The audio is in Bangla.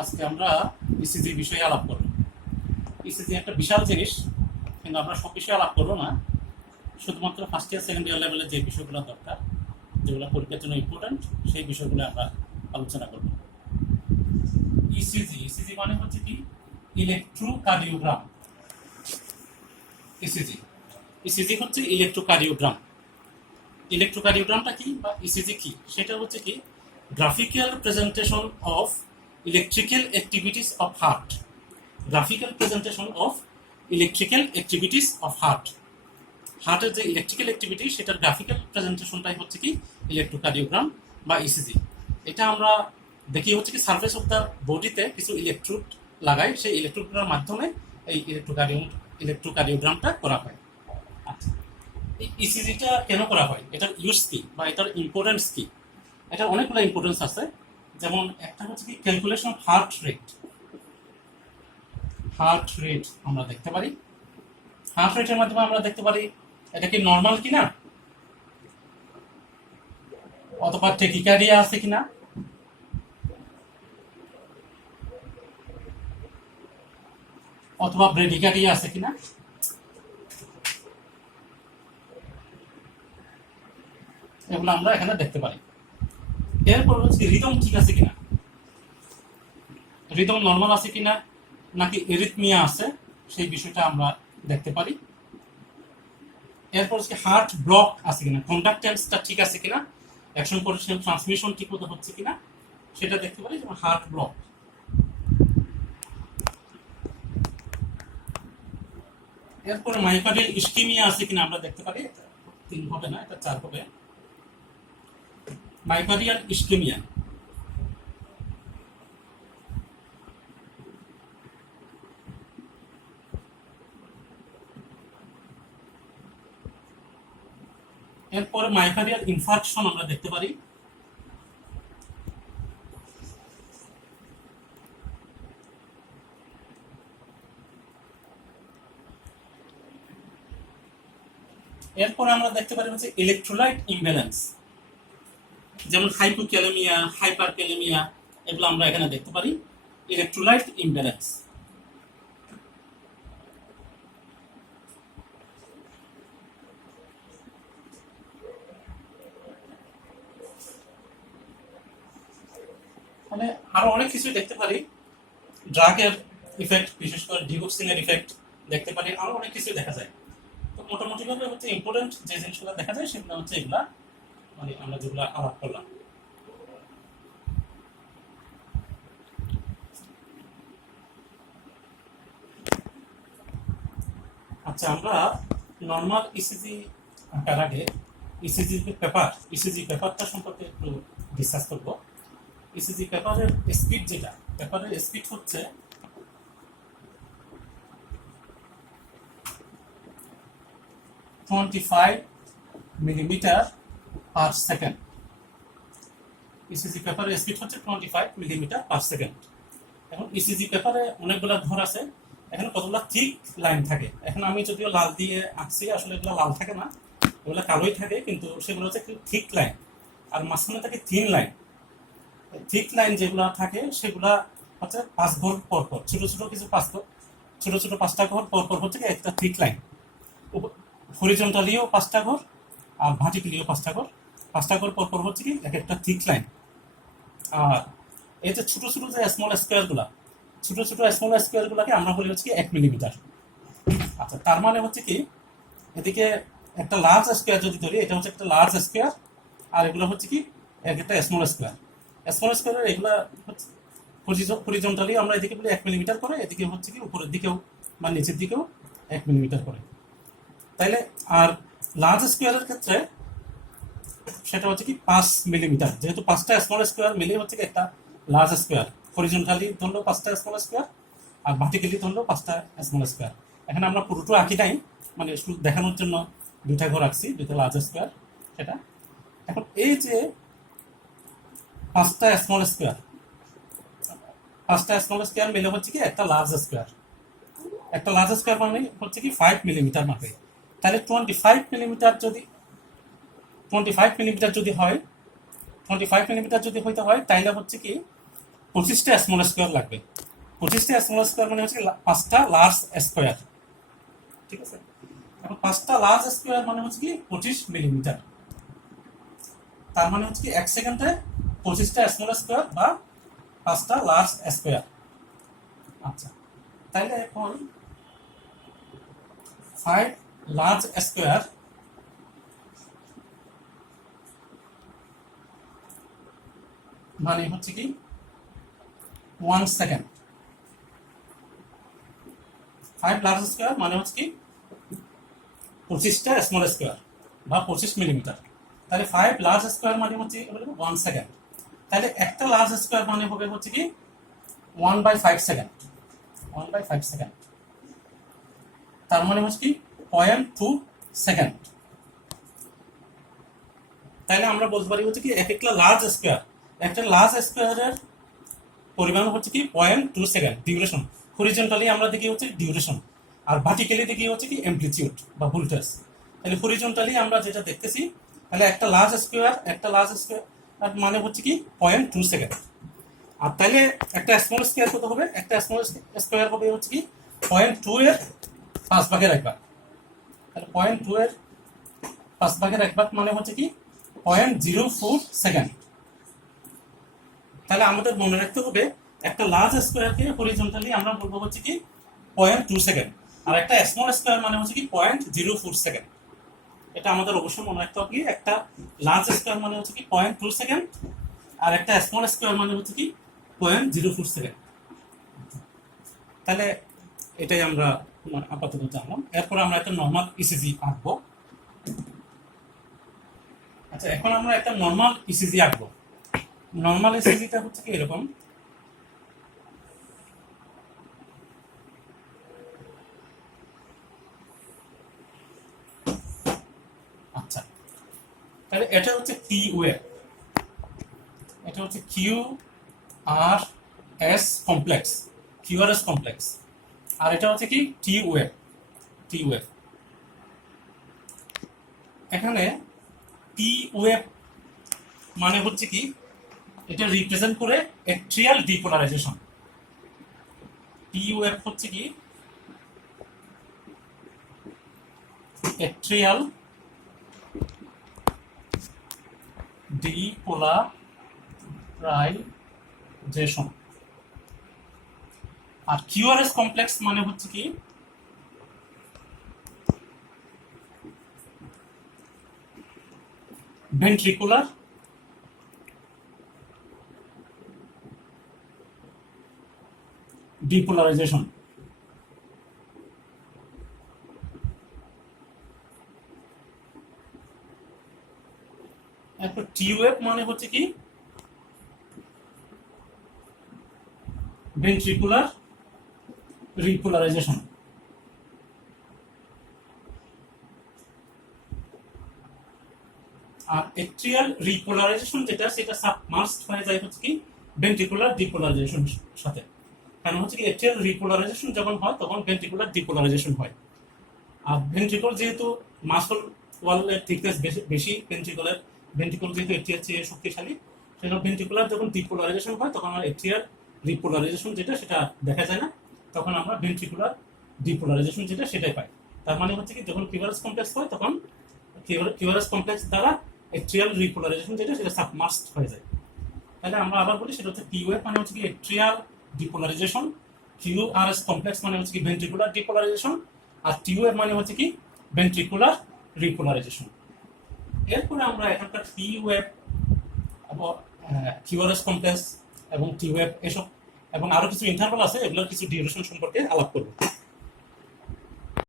আজকে আমরা ইসিজি বিষয়ে আলাপ করব। ইসিজি একটা বিশাল জিনিস, কিন্তু আমরা সব বিষয়ে আলাপ করবো না। শুধুমাত্র ফার্স্ট ইয়ার সেকেন্ড ইয়ার লেভেলে যে বিষয়গুলো দরকার, যেগুলো পরীক্ষার জন্য ইম্পর্টেন্ট, সেই বিষয়গুলো আমরা আলোচনা করব। ইসিজি ইসিজি মানে হচ্ছে কি ইলেকট্রোকার্ডিওগ্রাম। ইসিজি ইসিজি হচ্ছে ইলেকট্রোকার্ডিওগ্রাম। ইলেকট্রোকার্ডিওগ্রামটা কি বা ইসিজি কি, সেটা হচ্ছে কি graphical presentation of electrical activities of heart. Graphical presentation of electrical activities of heart. হার্টের যে ইলেকট্রিক্যাল অ্যাক্টিভিটি, সেটার গ্রাফিক্যাল প্রেজেন্টেশনটাই হচ্ছে কি ইলেকট্রোকার্ডিওগ্রাম বা ইসিজি। এটা আমরা দেখি হচ্ছে কি সারফেস অফ দ্য বডিতে কিছু ইলেকট্রোড লাগাই, সেই ইলেকট্রোডগুলোর মাধ্যমে এই ইলেকট্রোকার্ডিওগ্রামটা করা হয়। আচ্ছা, এই ইসিজিটা কেন করা হয়, এটার ইউজ কি বা এটার ইম্পর্টেন্স কি? এটার অনেকগুলো ইম্পর্টেন্স আছে। যেমন একটা হচ্ছে কি calculation of heart rate. Heart rate আমরা দেখতে পারি, হার্ট রেটের মাধ্যমে আমরা দেখতে পারি এটা কি নর্মাল কিনা, অথবা টেকিকার্ডিয়া আছে কিনা, অথবা ব্রেডিকার্ডিয়া আছে কিনা। এগুলো আমরা এখানে দেখতে পারি। এরপর হচ্ছে রিদম ঠিক আছে কিনা, রিদম নর্মাল আছে কিনা, নাকি এরিথমিয়া আছে, সেই বিষয়টা আমরা দেখতে পারি। এরপর হচ্ছে হার্ট ব্লক আছে কিনা, কন্ডাক্টেন্সটা ঠিক আছে কিনা, অ্যাকশন পোটেনশিয়াল ট্রান্সমিশন ঠিক মতো হচ্ছে কিনা, সেটা দেখতে পারি। যেমন হার্ট ব্লক। এরপরে মায়োকার্ডিয়াল ইস্কিমিয়া আছে কিনা আমরা দেখতে পারি। 3 হবে না, এটা 4 হবে। Myocardial ischaemia. এরপরে মায়োকার্ডিয়াল ইনফার্কশন আমরা দেখতে পারি। এরপরে আমরা দেখতে পারি হচ্ছে ইলেকট্রোলাইট ইমব্যালেন্স, যেমন হাইপোক্যালেমিয়া, হাইপারক্যালেমিয়া, এগুলো আমরা এখানে দেখতে পারি। Electrolyte imbalance. মানে আরো অনেক কিছু দেখতে পারি। ড্রাগের ইফেক্ট, বিশেষ করে ডিগক্সিন এর ইফেক্ট দেখতে পারি, আরো অনেক কিছু দেখা যায়। তো মোটামুটি ভাবে হচ্ছে ইম্পর্টেন্ট যে জিনিসগুলো দেখা যায় সেগুলো হচ্ছে এগুলা, মানে আমরা যেগুলো আলাপ করলাম। আচ্ছা, আমরা নর্মাল ইসিজি আঁকার আগে ইসিজি পেপার, ইসিজি পেপারটা সম্পর্কে একটু ডিসকাস করব। ইসিজি পেপারের স্পিড, যেটা পেপারের স্পিড হচ্ছে 25 মিলিমিটার পার সেকেন্ড। ইসিজি পেপারের স্পিড হচ্ছে 25 মিলিমিটার পার সেকেন্ড। এখন ইসিজি পেপারে অনেকগুলো ঘর আছে, এখানে কতগুলো থিক লাইন থাকে। এখন আমি যদিও লাল দিয়ে আঁকছি, আসলে এগুলো লাল থাকে না, এগুলো কালোই থাকে, কিন্তু সেগুলো হচ্ছে থিক লাইন। আর মাঝখানে থাকে থিন লাইন। থিক লাইন যেগুলো থাকে সেগুলা হচ্ছে 5 ঘর পর পর, ছোট ছোট কিছু 5 ঘর, ছোট ছোট 5টা ঘর পর পর হচ্ছে একটা থিক লাইন। হরিজন্টালিও 5টা ঘর, আর ভার্টিক্যালিও 5টা ঘর। 5টা ঘর পর পর হচ্ছে কি এক একটা থিক লাইন। আর এই যে ছোট ছোট যে স্মল স্কোয়ার গুলা, ছোট ছোট স্মল স্কোয়ার গুলাকে আমরা বলি হচ্ছে কি 1 মিলিমিটার। আচ্ছা, তার মানে হচ্ছে কি এদিকে একটা লার্জ স্কোয়ার যদি ধরি, এটা হচ্ছে একটা লার্জ স্কোয়ার, আর এগুলো হচ্ছে কি একটা স্মল স্কোয়ার। স্মল স্কোয়ারের এগুলা হচ্ছে হরিজন্টালি আমরা এদিকে বলি 1 মিলিমিটার করে, এদিকে হচ্ছে কি উপরের দিকেও বা নিচের দিকেও 1 মিলিমিটার করে, তাইলে। আর লার্জ স্কোয়ারের ক্ষেত্রে সেটা হচ্ছে কি 5 মিলিমিটার, যেহেতু 5টা স্মল স্কোয়ার মিলে হচ্ছে কি একটা লার্জ স্কোয়ার। হরিজন্টালি ধরলো 5টা স্মল স্কোয়ার, আর ভার্টিক্যালি ধরলো 5টা স্মল স্কোয়ার। এখানে আমরা পুরোটা আঁকি নাই, মানে শুধু দেখানোর জন্য 2টা ঘর আঁকছি, 2টা লার্জ স্কোয়ার সেটা। এখন এই যে 5টা স্মল স্কোয়ার, 5টা স্মল স্কোয়ার মিলে হচ্ছে কি একটা লার্জ স্কোয়ার। একটা লার্জ স্কোয়ার মানে হচ্ছে কি 5 মিলিমিটার মাপে। তাহলে 25 মিলিমিটার যদি 25 মিলিমিটার যদি হয়, 25 মিলিমিটার যদি হইতে হয়, তাইলে হচ্ছে কি 25টা স্মল স্কোয়ার লাগবে। 25টা স্মল স্কোয়ার মানে হচ্ছে 5টা লার্জ স্কোয়ার, ঠিক আছে। এখন 5টা লার্জ স্কোয়ার মানে হচ্ছে কি 25 মিলিমিটার। তার মানে হচ্ছে কি 1 সেকেন্ডে 25টা স্মল স্কোয়ার বা 5টা লার্জ স্কোয়ার। আচ্ছা, তাইলে এখন 5 লার্জ স্কোয়ার মানে হচ্ছে কি 1 সেকেন্ড। 5 লার্জ স্কোয়ার মানে হচ্ছে কি 25টা স্মল স্কোয়ার বা 25 মিলিমিটার। তাহলে 5 লার্জ স্কোয়ার মানে হচ্ছে 1 সেকেন্ড। তাহলে একটা লার্জ স্কোয়ার মানে হবে হচ্ছে কি 1/5 সেকেন্ড। 1/5 সেকেন্ড তার মানে হচ্ছে কি 0.2 সেকেন্ড। তাহলে আমরা বলতে পারি হচ্ছে কি একটা লার্জ স্কোয়ারের পরিমাণ হচ্ছে কি 0.2 সেকেন্ড ডিউরেশন। হরিজন্টালি আমরা দেখি হচ্ছে ডিউরেশন, আর ভার্টিক্যালি দেখি হচ্ছে কি অ্যামপ্লিটিউড বা ভোল্টেজ। তাহলে হরিজন্টালি আমরা যেটা দেখতেছি, তাহলে একটা লার্জ স্কোয়ার মানে হচ্ছে কি 0.2 সেকেন্ড। আর তাহলে একটা স্মল স্কোয়ার কত হবে? একটা স্মল স্কোয়ার হবে হচ্ছে কি 0.2 এর 5 ভাগের 1 ভাগ। তাহলে 0.2 এর 5 ভাগের 1 ভাগ মানে হচ্ছে কি 0.04 সেকেন্ড। তাহলে আমাদের মনে রাখতে হবে একটা লার্জ স্কোয়ারকে হরিজন্টালি আমরা বলবো হচ্ছে কি 0.2 সেকেন্ড, আর একটা স্মল স্কোয়ার মানে হচ্ছে কি 0.04 সেকেন্ড। এটা আমাদের অবশ্যই মনে রাখতে হবে। একটা লার্জ স্কোয়ার মানে হচ্ছে কি 0.2 সেকেন্ড, আর একটা স্মল স্কোয়ার মানে হচ্ছে কি 0.04 সেকেন্ড। তাহলে এটাই আমরা আপাতত জানলাম। এরপর আমরা একটা নর্মাল ইসিজি আঁকবো। আচ্ছা, এখন আমরা একটা নর্মাল ইসিজি আঁকবো। নর্মাল ইসিজিটা হচ্ছে কি এরকম। আচ্ছা, তাহলে এটা হচ্ছে টি ওয়েভ, এটা হচ্ছে QRS কমপ্লেক্স, QRS কমপ্লেক্স। আর এটা হচ্ছে কি টি ওয়েভ। এখানে টি ওয়েভ মানে হচ্ছে কি এটা রিপ্রেজেন্ট করে অ্যাট্রিয়াল ডিপোলারাইজেশন। টি ওয়েভ হচ্ছে কি অ্যাট্রিয়াল ডিপোলারাইজেশন। আর কিউআরএস কমপ্লেক্স মানে হচ্ছে কি ভেন্ট্রিকুলার ডিপোলারাইজেশন। এরপর টি ওয়েভ মানে হচ্ছে কি ভেন্ট্রিকুলার রিপোলারাইজেশন। আর অ্যাট্রিয়াল রিপোলারাইজেশন যেটা, সেটা সাবমার্জড হয়ে যায় হচ্ছে কি ভেন্ট্রিকুলার ডিপোলারাইজেশন সাথে। কারণ হচ্ছে কি অ্যাট্রিয়াল রিপোলারাইজেশন যখন হয় তখন ভেন্ট্রিকুলার ডিপোলারাইজেশন হয়। আর ভেন্ট্রিকল যেহেতু মাসল ওয়ালের থিকনেস বেশি, ভেন্ট্রিকল যেহেতু অ্যাট্রিয়ার চেয়ে শক্তিশালী, সেজন্য ভেন্ট্রিকুলার যখন ডিপোলারাইজেশন হয় তখন আমরা অ্যাট্রিয়াল রিপোলারাইজেশন যেটা সেটা দেখা যায় না, তখন আমরা ভেন্ট্রিকুলার ডিপোলারাইজেশন যেটা সেটাই পাই। তার মানে হচ্ছে কি যখন কিউআরএস কমপ্লেক্স হয় তখন কিউআরএস কমপ্লেক্স দ্বারা অ্যাট্রিয়াল রিপোলারাইজেশন যেটা সেটা সাবমার্জড হয়ে যায়। তাহলে আমরা আবার বলি সেটা হচ্ছে টি ওয়েভ মানে হচ্ছে কি অ্যাট্রিয়াল ডিপোলারাইজেশন, কিউআরএস কমপ্লেক্স মানে হচ্ছে কি ভেন্ট্রিকুলার ডিপোলারাইজেশন, আর টি ওয়েভ মানে হচ্ছে কি ভেন্ট্রিকুলার রিপোলারাইজেশন। এরপরে আমরা এখানকার টি ওয়েভ এবং কিউআরএস কমপ্লেক্স এবং টি ওয়েভ এসব এবং আরো কিছু ইন্টারভাল আছে, এগুলোর কিছু ডিউরেশন সম্পর্কে আলাপ করবো।